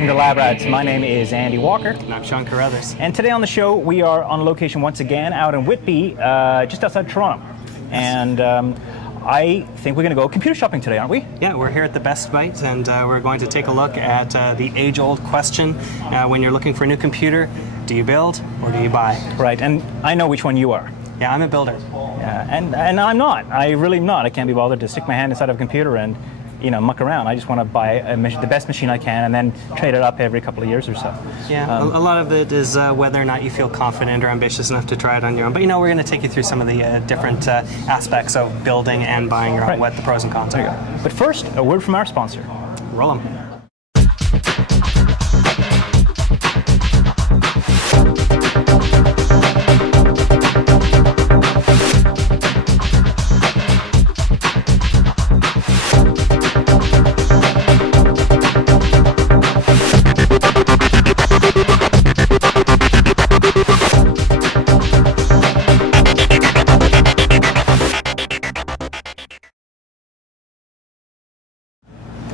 welcome to Lab Rats. My name is Andy Walker. And I'm Sean Carruthers. And today on the show, we are on location once again out in Whitby, just outside Toronto. And I think we're going to go computer shopping today, aren't we? Yeah, we're here at the Best Bite, and we're going to take a look at the age-old question. When you're looking for a new computer, do you build or do you buy? Right, and I know which one you are. Yeah, I'm a builder. Yeah, and I'm not. I really am not. I can't be bothered to stick my hand inside of a computer and, you know, muck around. I just want to buy the best machine I can and then trade it up every couple of years or so. Yeah, a lot of it is whether or not you feel confident or ambitious enough to try it on your own. But, you know, we're going to take you through some of the different aspects of building and buying your own, what the pros and cons are. But first, a word from our sponsor. Roll 'em.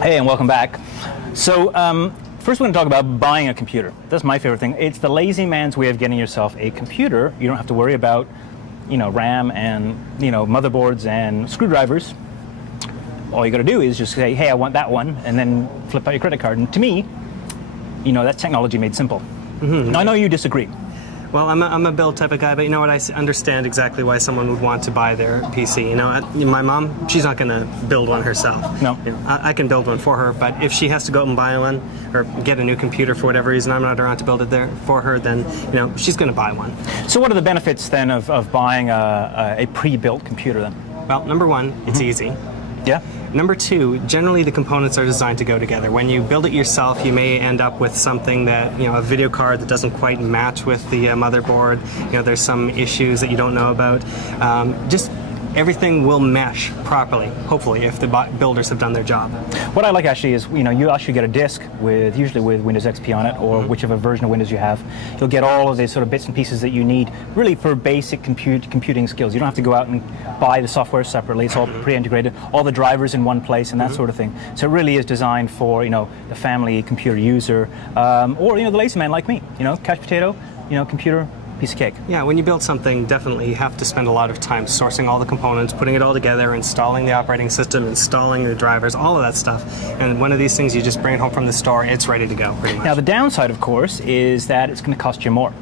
Hey, and welcome back. So, first we're going to talk about buying a computer. That's my favorite thing. It's the lazy man's way of getting yourself a computer. You don't have to worry about, you know, RAM and, you know, motherboards and screwdrivers. All you got to do is just say, hey, I want that one, and then flip out your credit card. And to me, you know, that's technology made simple. Mm-hmm. Now, I know you disagree. Well, I'm a build type of guy, but you know what? I understand exactly why someone would want to buy their PC. You know, my mom, she's not going to build one herself. No. You know, I can build one for her, but if she has to go out and buy one or get a new computer for whatever reason, I'm not around to build it there for her, then, you know, she's going to buy one. So what are the benefits then of buying a pre-built computer then? Well, number one, it's easy. Yeah. Number two, generally the components are designed to go together. When you build it yourself, you may end up with something that, you know, a video card that doesn't quite match with the motherboard. You know, there's some issues that you don't know about. Just everything will mesh properly, hopefully, if the builders have done their job. What I like actually is, you know, you actually get a disk with, usually with Windows XP on it, or whichever version of Windows you have. You'll get all of these sort of bits and pieces that you need, really for basic computing skills. You don't have to go out and buy the software separately. It's all pre-integrated, all the drivers in one place and that sort of thing. So it really is designed for, you know, the family computer user, or, you know, the lazy man like me, you know, couch potato, you know, computer, piece of cake. Yeah, when you build something, definitely you have to spend a lot of time sourcing all the components, putting it all together, installing the operating system, installing the drivers, all of that stuff. And one of these things, you just bring it home from the store, it's ready to go, pretty much. Now, the downside, of course, is that it's going to cost you more.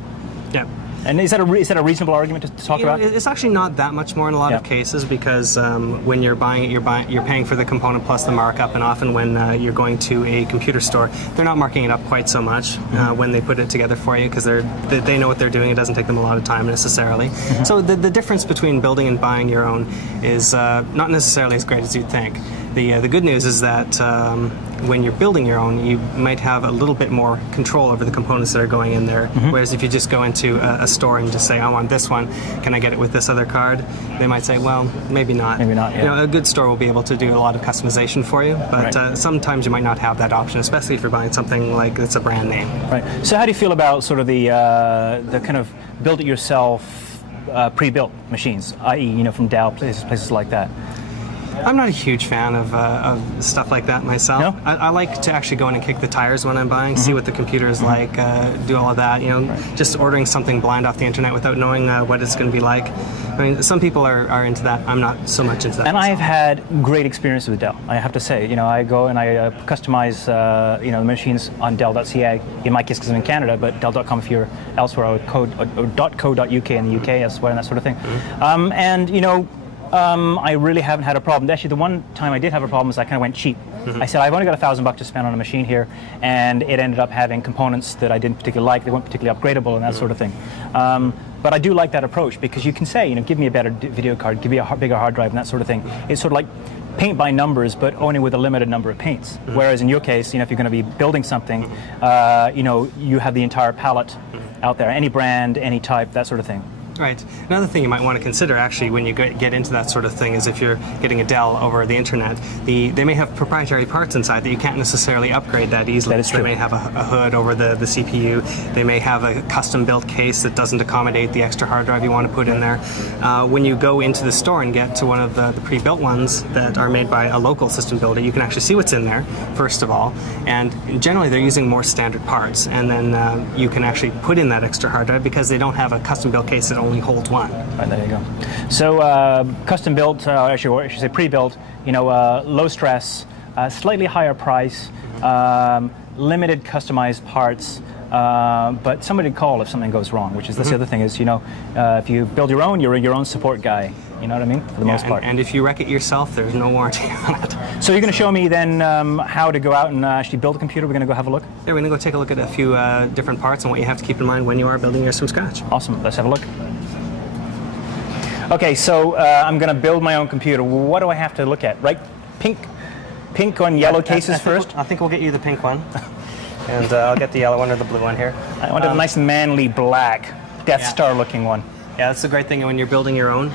Yeah. And is that a reasonable argument to talk about? It's actually not that much more in a lot of cases, because when you're buying it, you're paying for the component plus the markup, and often when you're going to a computer store, they're not marking it up quite so much when they put it together for you, because they know what they're doing. It doesn't take them a lot of time necessarily. So the difference between building and buying your own is not necessarily as great as you'd think. The good news is that when you're building your own, you might have a little bit more control over the components that are going in there. Whereas if you just go into a store and just say, I want this one, can I get it with this other card? They might say, well, maybe not. Maybe not, yeah. You know, a good store will be able to do a lot of customization for you, but sometimes you might not have that option, especially if you're buying something like it's a brand name. Right. So how do you feel about sort of the kind of build-it-yourself pre-built machines, i.e., you know, from Dell, places like that? I'm not a huge fan of stuff like that myself. No? I like to actually go in and kick the tires when I'm buying, see what the computer is like, do all of that. You know, just ordering something blind off the internet without knowing what it's going to be like. I mean, some people are into that. I'm not so much into that. And I've had great experiences with Dell, I have to say. You know, I go and I customize, you know, the machines on Dell.ca. In my case, because I'm in Canada, but Dell.com if you're elsewhere, or .co.uk in the UK, elsewhere, and that sort of thing. And, you know, I really haven't had a problem. Actually, the one time I did have a problem is I kind of went cheap. I said, I've only got $1,000 to spend on a machine here, and it ended up having components that I didn't particularly like. They weren't particularly upgradable and that sort of thing. But I do like that approach, because you can say, you know, give me a better video card, give me a bigger hard drive and that sort of thing. It's sort of like paint by numbers, but only with a limited number of paints. Whereas in your case, you know, if you're going to be building something, you know, you have the entire palette out there, any brand, any type, that sort of thing. Right. Another thing you might want to consider, actually, when you get into that sort of thing, is if you're getting a Dell over the internet, they may have proprietary parts inside that you can't necessarily upgrade that easily. That is true. They may have a hood over the CPU. They may have a custom-built case that doesn't accommodate the extra hard drive you want to put in there. When you go into the store and get to one of the pre-built ones that are made by a local system builder, you can actually see what's in there, first of all. And generally, they're using more standard parts. And then you can actually put in that extra hard drive because they don't have a custom-built case that only holds one. Right, there you go. So custom built, actually, I should say pre-built, low stress, slightly higher price, limited customized parts, but somebody to call if something goes wrong, which is that's the other thing is, if you build your own, you're your own support guy. You know what I mean? For the most part. And if you wreck it yourself, there's no warranty on it. So you're going to show me then how to go out and actually build a computer? We're going to go have a look? Yeah, we're going to go take a look at a few different parts and what you have to keep in mind when you are building yours from scratch. Awesome. Let's have a look. Okay, so I'm going to build my own computer. What do I have to look at? Right? Pink on yellow cases first? I think we'll get you the pink one. And I'll get the yellow one or the blue one here. I want a nice manly black Death Star looking one. Yeah, that's the great thing when you're building your own.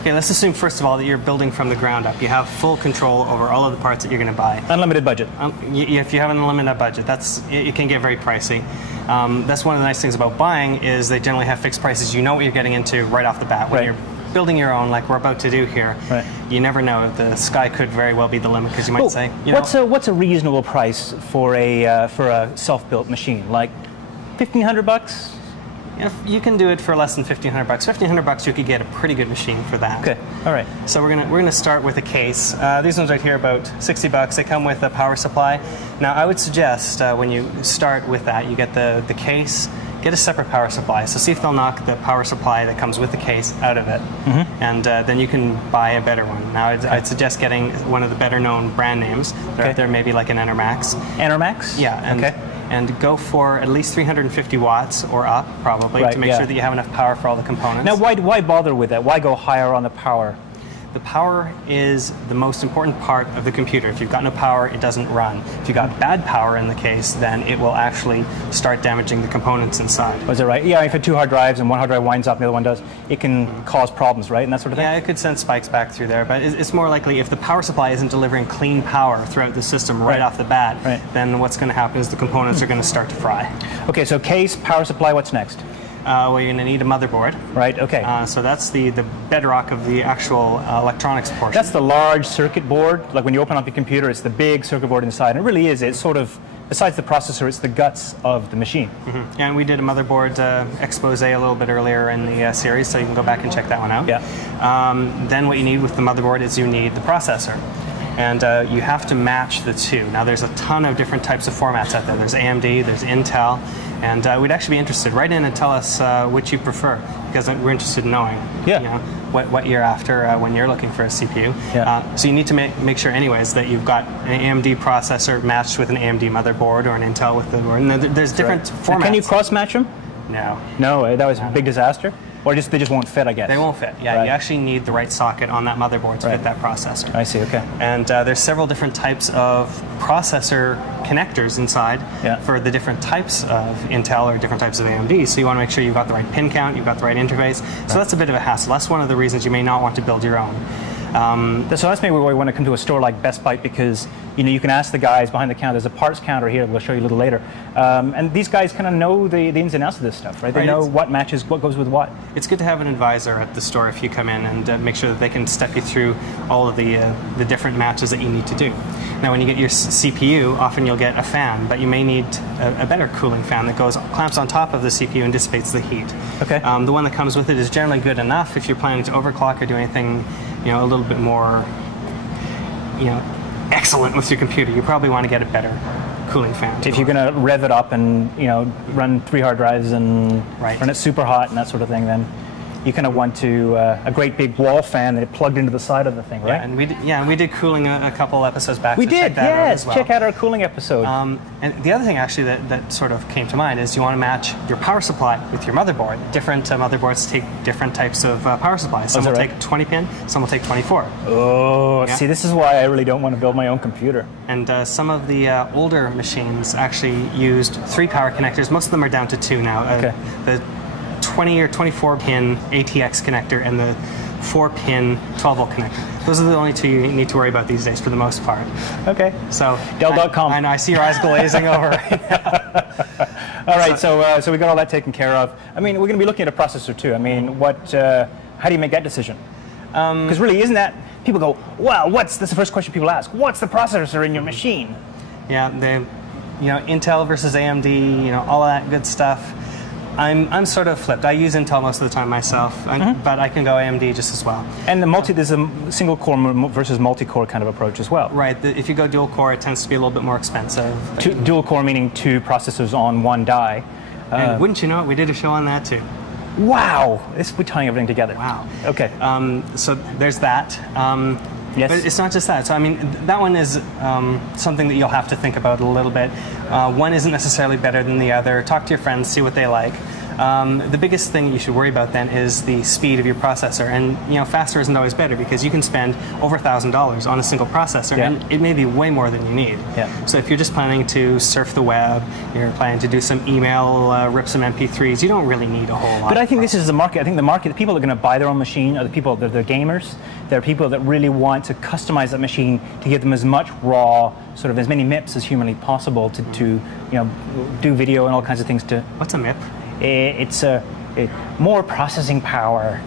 Okay, let's assume first of all that you're building from the ground up. You have full control over all of the parts that you're going to buy. Unlimited budget. If you have an unlimited budget, it can get very pricey. That's one of the nice things about buying is they generally have fixed prices. You know what you're getting into right off the bat. When you're building your own, like we're about to do here, you never know. The sky could very well be the limit because you might say, what's a reasonable price for a self-built machine? Like $1,500? You can do it for less than $1,500. $1,500, you could get a pretty good machine for that. Okay, all right. So we're gonna start with a case. These ones right here, about $60. They come with a power supply. Now, I would suggest when you start with that, you get the case. Get a separate power supply. So see if they'll knock the power supply that comes with the case out of it, and then you can buy a better one. Now, I'd suggest getting one of the better-known brand names. They're out there, maybe like an Enermax. Enermax? Yeah. And go for at least 350 watts or up, probably, to make sure that you have enough power for all the components. Now, why bother with that? Why go higher on the power? The power is the most important part of the computer. If you've got no power, it doesn't run. If you've got bad power in the case, then it will actually start damaging the components inside. Was it right? Yeah, if you have two hard drives and one hard drive winds up and the other one does, it can cause problems, right? And that sort of thing? Yeah, it could send spikes back through there, but it's more likely if the power supply isn't delivering clean power throughout the system right off the bat, then what's going to happen is the components are going to start to fry. Okay, so case, power supply, what's next? Well, you're going to need a motherboard. Right, okay. So that's the bedrock of the actual electronics portion. That's the large circuit board. Like when you open up your computer, it's the big circuit board inside. And it really is. It's sort of, besides the processor, it's the guts of the machine. And we did a motherboard expose a little bit earlier in the series, so you can go back and check that one out. Yeah. Then what you need with the motherboard is you need the processor. And you have to match the two. Now, there's a ton of different types of formats out there. There's AMD, there's Intel, and we'd actually be interested. Write in and tell us which you prefer, because we're interested in knowing what you're after when you're looking for a CPU. Yeah. So you need to make sure, anyways, that you've got an AMD processor matched with an AMD motherboard or an Intel with the board. And there's different formats. Can you cross-match them? No. No, that was a big disaster? Or they just won't fit, I guess? They won't fit, yeah. You actually need the right socket on that motherboard to fit that processor. I see, okay. And there's several different types of processor connectors inside for the different types of Intel or different types of AMD. So you want to make sure you've got the right pin count, you've got the right interface. So that's a bit of a hassle. That's one of the reasons you may not want to build your own. So that's maybe why we want to come to a store like Best Buy, because you can ask the guys behind the counter. There's a parts counter here. We'll show you a little later. And these guys kind of know the ins and outs of this stuff, right? They know what matches, what goes with what. It's good to have an advisor at the store if you come in and make sure that they can step you through all of the different matches that you need to do. Now, when you get your CPU, often you'll get a fan, but you may need a better cooling fan that clamps on top of the CPU and dissipates the heat. Okay. The one that comes with it is generally good enough if you're planning to overclock or do anything, a little bit more, excellent with your computer. You probably want to get a better cooling fan. If you're going to rev it up and run 3 hard drives and run it super hot and that sort of thing, then you kind of want to a great big wall fan that plugged into the side of the thing, right? Yeah, and we did cooling a couple episodes back. We did, check that out as well. Check out our cooling episode. And the other thing actually that sort of came to mind is you want to match your power supply with your motherboard. Different motherboards take different types of power supplies. Some will take 20 pin, some will take 24. Oh, see, this is why I really don't want to build my own computer. And some of the older machines actually used 3 power connectors. Most of them are down to 2 now. The 20 or 24 pin ATX connector and the 4-pin 12-volt connector. Those are the only two you need to worry about these days for the most part. Okay. So Dell.com. I know, I see your eyes glazing over right now. All right, so we got all that taken care of. I mean, we're going to be looking at a processor too. I mean, how do you make that decision? Because really, isn't that, people go, well, that's the first question people ask. What's the processor in your machine? Yeah, Intel versus AMD, all of that good stuff. I'm sort of flipped. I use Intel most of the time myself, but I can go AMD just as well. And there's a single core versus multi-core kind of approach as well. Right. If you go dual core, it tends to be a little bit more expensive. Dual core meaning 2 processors on 1 die. And wouldn't you know it, we did a show on that too. Wow! We're tying everything together. Wow. Okay. So there's that. Yes. But it's not just that. So I mean, that one is something that you'll have to think about a little bit. One isn't necessarily better than the other. Talk to your friends, see what they like. The biggest thing you should worry about then is the speed of your processor, and faster isn't always better because you can spend over $1,000 on a single processor, and it may be way more than you need. Yeah. So if you're just planning to surf the web, you're planning to do some email, rip some MP3s, you don't really need a whole lot. But I think this is the market. I think the people that are going to buy their own machine are the people that are gamers. They're people that really want to customize that machine to give them as much raw, sort of as many MIPS as humanly possible to do video and all kinds of things. What's a MIP? It's more processing power.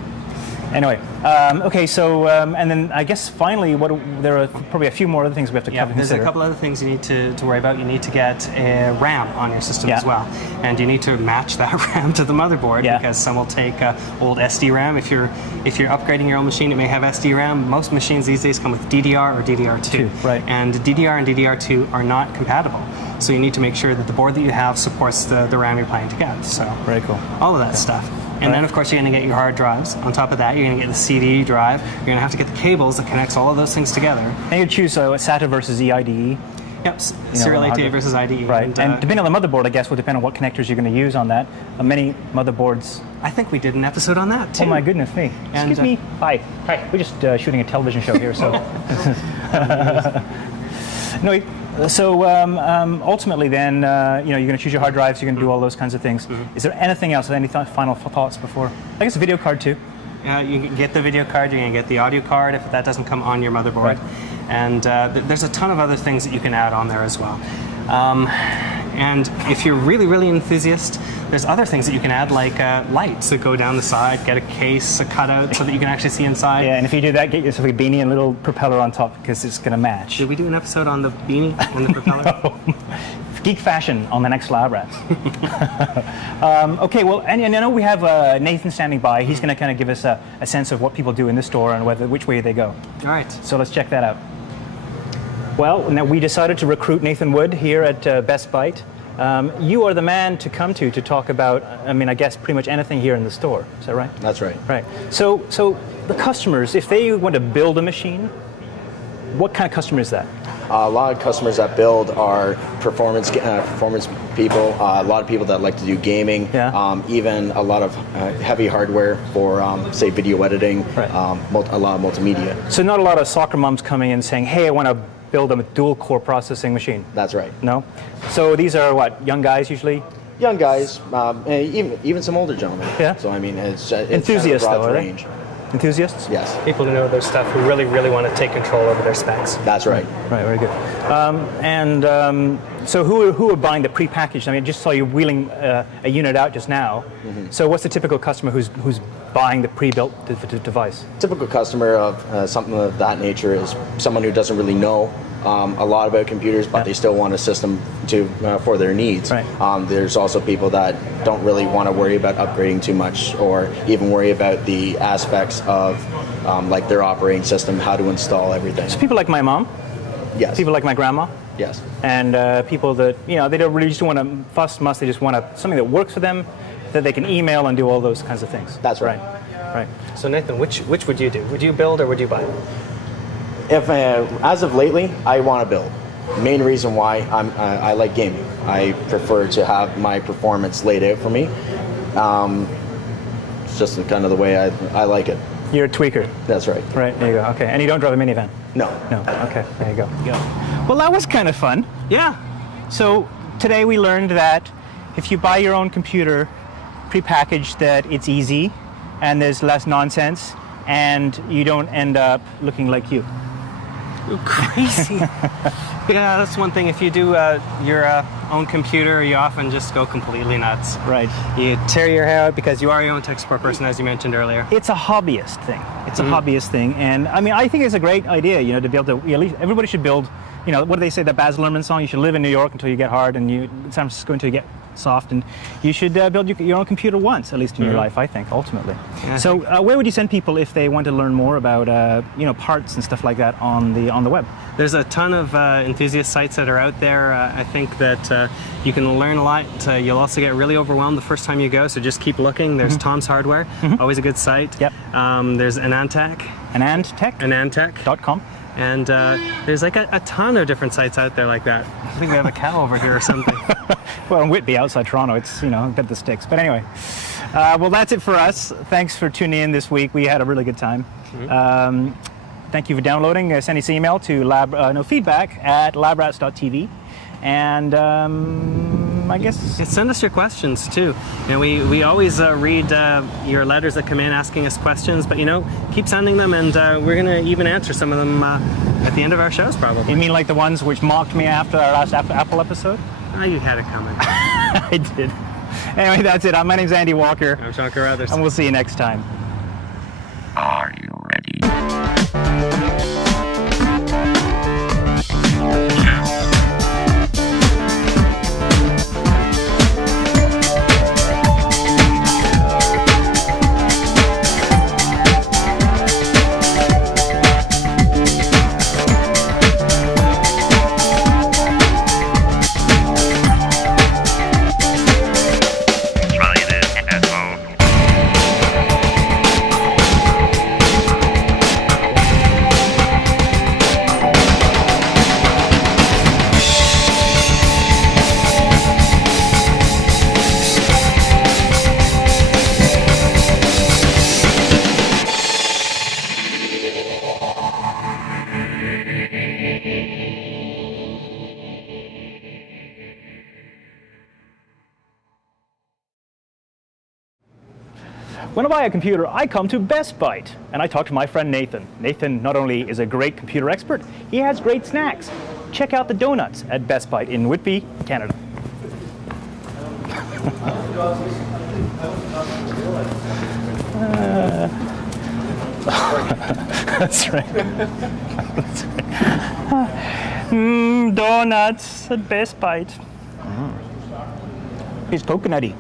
Anyway, okay, so, and then I guess finally, there are probably a few more other things we have to cover. There's a couple other things you need to worry about. You need to get a RAM on your system as well. And you need to match that RAM to the motherboard because some will take old SD RAM. If you're upgrading your own machine, it may have SD RAM. Most machines these days come with DDR or DDR2. Right. And DDR and DDR2 are not compatible. So you need to make sure that the board that you have supports the RAM you're planning to get. So very cool. All of that stuff. And then, of course, you're going to get your hard drives. On top of that, you're going to get the CD drive. You're going to have to get the cables that connects all of those things together. And you choose SATA versus EIDE. Yep, serial ATA versus IDE. Right, and depending on the motherboard, I guess, will depend on what connectors you're going to use on that. Many motherboards... I think we did an episode on that, too. Oh, my goodness me. Excuse me. Hi. We're just shooting a television show here, so... No, so ultimately then, you're going to choose your hard drives, you're going to do all those kinds of things. Is there anything else, any final thoughts before? I guess a video card too. You can get the video card, you're going to get the audio card if that doesn't come on your motherboard. Right. And there's a ton of other things that you can add on there as well. And if you're really, really enthusiast, there's other things that you can add, like lights that go down the side, get a case, a cutout, so that you can actually see inside. Yeah, and if you do that, get yourself a beanie and a little propeller on top, because it's going to match. Did we do an episode on the beanie and the propeller? No. Geek fashion on the next Lab Rats. Okay, well, and I know we have Nathan standing by. He's going to kind of give us a sense of what people do in this store and which way they go. All right. So let's check that out. Well, now we decided to recruit Nathan Wood here at Best Bite. You are the man to come to talk about, I guess, pretty much anything here in the store. Is that right? That's right. Right. So the customers, if they want to build a machine, what kind of customer is that? A lot of customers that build are performance people, a lot of people that like to do gaming, even a lot of heavy hardware for, say, video editing, right. A lot of multimedia. So not a lot of soccer moms coming in saying, hey, I want to build a dual-core processing machine. That's right. No? So these are what, young guys usually? Young guys, even some older gentlemen. Yeah. So I mean, it's enthusiasts, kind of a broad though, range. Enthusiasts? Yes. People who know their stuff, who really, really want to take control over their specs. That's right. Right, very good. So who are buying the prepackaged? I just saw you wheeling a unit out just now. Mm-hmm. So what's the typical customer who's buying the pre-built device? Typical customer of something of that nature is someone who doesn't really know a lot about computers, but they still want a system for their needs. Right. There's also people that don't really want to worry about upgrading too much, or even worry about the aspects of like their operating system, how to install everything. So people like my mom. Yes. People like my grandma. Yes. And people that they don't really just want to fuss muss. They just want something that works for them, that they can email and do all those kinds of things. That's right. Right. So Nathan, which would you do? Would you build or would you buy? If as of lately, I want to build. Main reason why I like gaming. I prefer to have my performance laid out for me. It's just kind of the way I like it. You're a tweaker. That's right. Right, there you go. Okay, and you don't drive a minivan? No. No, okay, there you go. Well, that was kind of fun. Yeah. So today we learned that if you buy your own computer, prepackaged that it's easy, and there's less nonsense, and you don't end up looking like you. Ooh, crazy. Yeah, that's one thing. If you do your own computer, you often just go completely nuts. Right. You tear your hair out because you are your own tech support person, as you mentioned earlier. It's a hobbyist thing. It's a hobbyist thing, and I mean, I think it's a great idea. You know, to be able to, at least everybody should build. You know, what do they say? That Baz Luhrmann song? You should live in New York until you get hard, and San Francisco until you get soft, and you should build your own computer once, at least in your life, I think, ultimately. Yeah, so where would you send people if they want to learn more about parts and stuff like that on the web? There's a ton of enthusiast sites that are out there. I think that you can learn a lot. You'll also get really overwhelmed the first time you go, so just keep looking. There's Tom's Hardware, always a good site. Yep. There's AnandTech. AnandTech.com. And there's like a ton of different sites out there like that. I think we have a cow over here or something. Well, in Whitby, outside Toronto, it's, got the sticks. But anyway, well, that's it for us. Thanks for tuning in this week. We had a really good time. Thank you for downloading. Send us an email to feedback@labrats.tv. And I guess... Send us your questions, too. We always read your letters that come in asking us questions, but, keep sending them, and we're going to even answer some of them at the end of our shows, probably. You mean like the ones which mocked me after our last Apple episode? Oh, you had it coming. I did. Anyway, that's it. My name's Andy Walker. I'm Sean Carruthers. And we'll see you next time. Are you ready? When I buy a computer, I come to Best Bite, and I talk to my friend Nathan. Nathan not only is a great computer expert, he has great snacks. Check out the donuts at Best Bite in Whitby, Canada. That's right. Donuts at Best Bite. It's coconutty.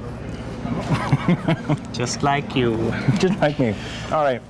Just like you. Just like me. All right.